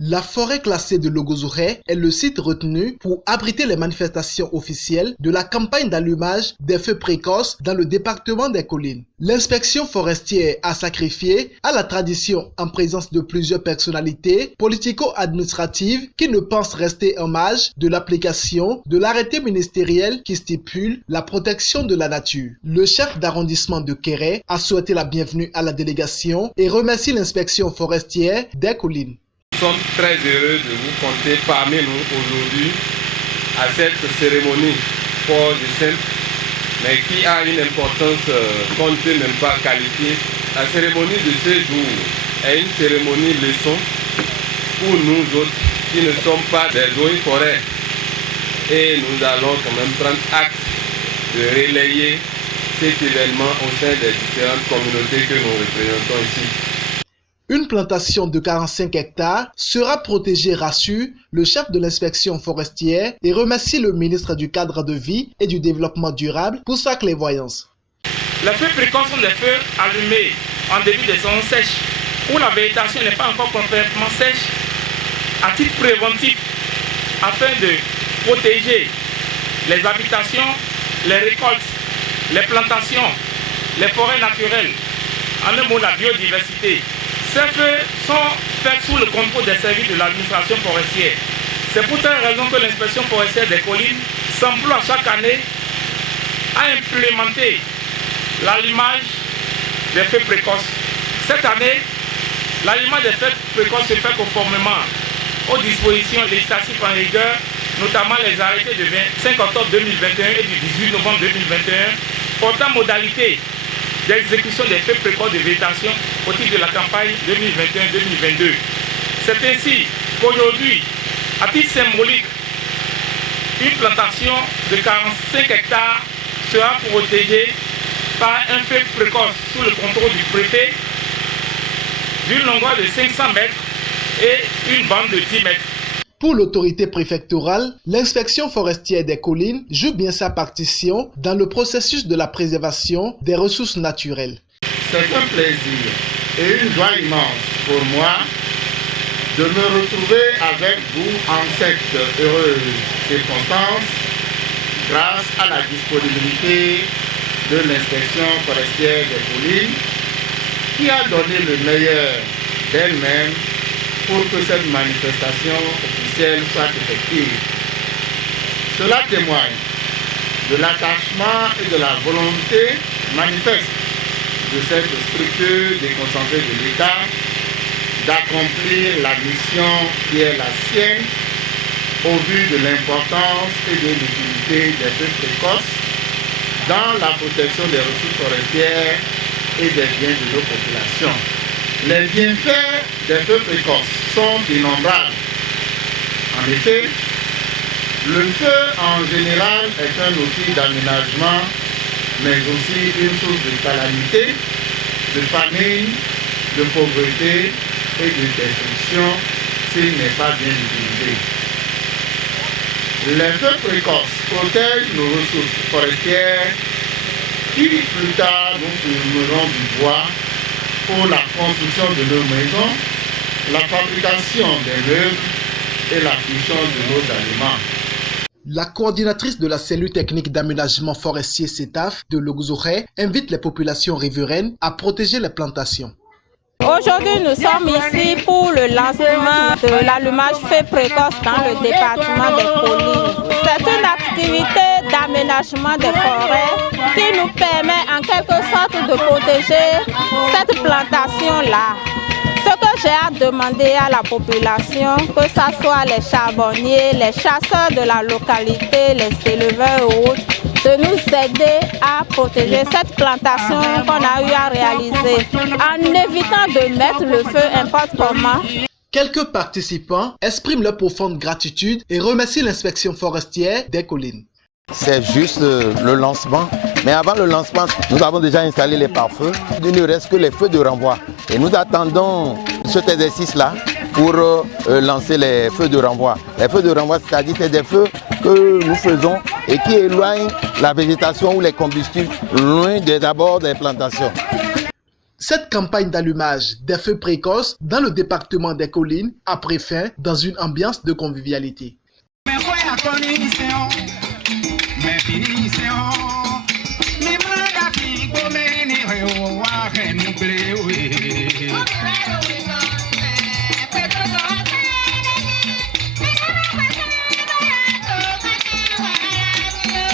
La forêt classée de Logozoré est le site retenu pour abriter les manifestations officielles de la campagne d'allumage des feux précoces dans le département des Collines. L'inspection forestière a sacrifié à la tradition en présence de plusieurs personnalités politico-administratives qui ne pensent rester en marge de l'application de l'arrêté ministériel qui stipule la protection de la nature. Le chef d'arrondissement de Kéré a souhaité la bienvenue à la délégation et remercie l'inspection forestière des Collines. Nous sommes très heureux de vous compter parmi nous aujourd'hui à cette cérémonie fort de simple, mais qui a une importance qu'on ne peut même pas qualifier. La cérémonie de ce jour est une cérémonie leçon pour nous autres qui ne sommes pas des eaux et forêts. Et nous allons quand même prendre acte de relayer cet événement au sein des différentes communautés que nous représentons ici. Une plantation de 45 hectares sera protégée, rassure le chef de l'inspection forestière et remercie le ministre du Cadre de vie et du Développement durable pour sa clairvoyance. Les feux précoces sont des feux allumés en début de saison sèche, où la végétation n'est pas encore complètement sèche, à titre préventif, afin de protéger les habitations, les récoltes, les plantations, les forêts naturelles, en un mot la biodiversité. Ces feux sont faits sous le contrôle des services de l'administration forestière. C'est pour cette raison que l'inspection forestière des Collines s'emploie chaque année à implémenter l'allumage des feux précoces. Cette année, l'allumage des feux précoces se fait conformément aux dispositions législatives en vigueur, notamment les arrêtés du 5 octobre 2021 et du 18 novembre 2021, portant modalité d'exécution des feux précoces de végétation au titre de la campagne 2021-2022. C'est ainsi qu'aujourd'hui, à titre symbolique, une plantation de 45 hectares sera protégée par un feu précoce sous le contrôle du préfet d'une longueur de 500 mètres et une bande de 10 mètres. Pour l'autorité préfectorale, l'inspection forestière des Collines joue bien sa partition dans le processus de la préservation des ressources naturelles. C'est un plaisir et une joie immense pour moi de me retrouver avec vous en cette heureuse circonstance grâce à la disponibilité de l'inspection forestière des Collines qui a donné le meilleur d'elle-même pour que cette manifestation officielle soit effective. Cela témoigne de l'attachement et de la volonté manifeste de cette structure déconcentrée de l'État d'accomplir la mission qui est la sienne au vu de l'importance et de l'utilité des feux précoces dans la protection des ressources forestières et des biens de nos populations. Les bienfaits des feux précoces sont innombrables. En effet, le feu en général est un outil d'aménagement, mais aussi une source de calamité, de famine, de pauvreté et de destruction s'il n'est pas bien utilisé. Les feux précoces protègent nos ressources forestières qui plus tard nous fourniront du bois pour la construction de nos maisons, la fabrication des meubles et la cuisson de nos aliments. La coordinatrice de la cellule technique d'aménagement forestier CETAF de Logozoré invite les populations riveraines à protéger les plantations. Aujourd'hui, nous sommes ici pour le lancement de l'allumage feu précoce dans le département des Collines. C'est une activité d'aménagement des forêts qui nous permet en quelque sorte de protéger cette plantation-là. Ce que j'ai à demander à la population, que ce soit les charbonniers, les chasseurs de la localité, les éleveurs et autres, de nous aider à protéger cette plantation qu'on a eu à réaliser en évitant de mettre le feu n'importe comment. Quelques participants expriment leur profonde gratitude et remercient l'inspection forestière des Collines. C'est juste le lancement. Mais avant le lancement, nous avons déjà installé les pare-feux. Il ne reste que les feux de renvoi. Et nous attendons cet exercice-là pour lancer les feux de renvoi. Les feux de renvoi, c'est-à-dire c'est des feux que nous faisons et qui éloignent la végétation ou les combustibles loin des abords des plantations. Cette campagne d'allumage des feux précoces dans le département des Collines a pris fin dans une ambiance de convivialité.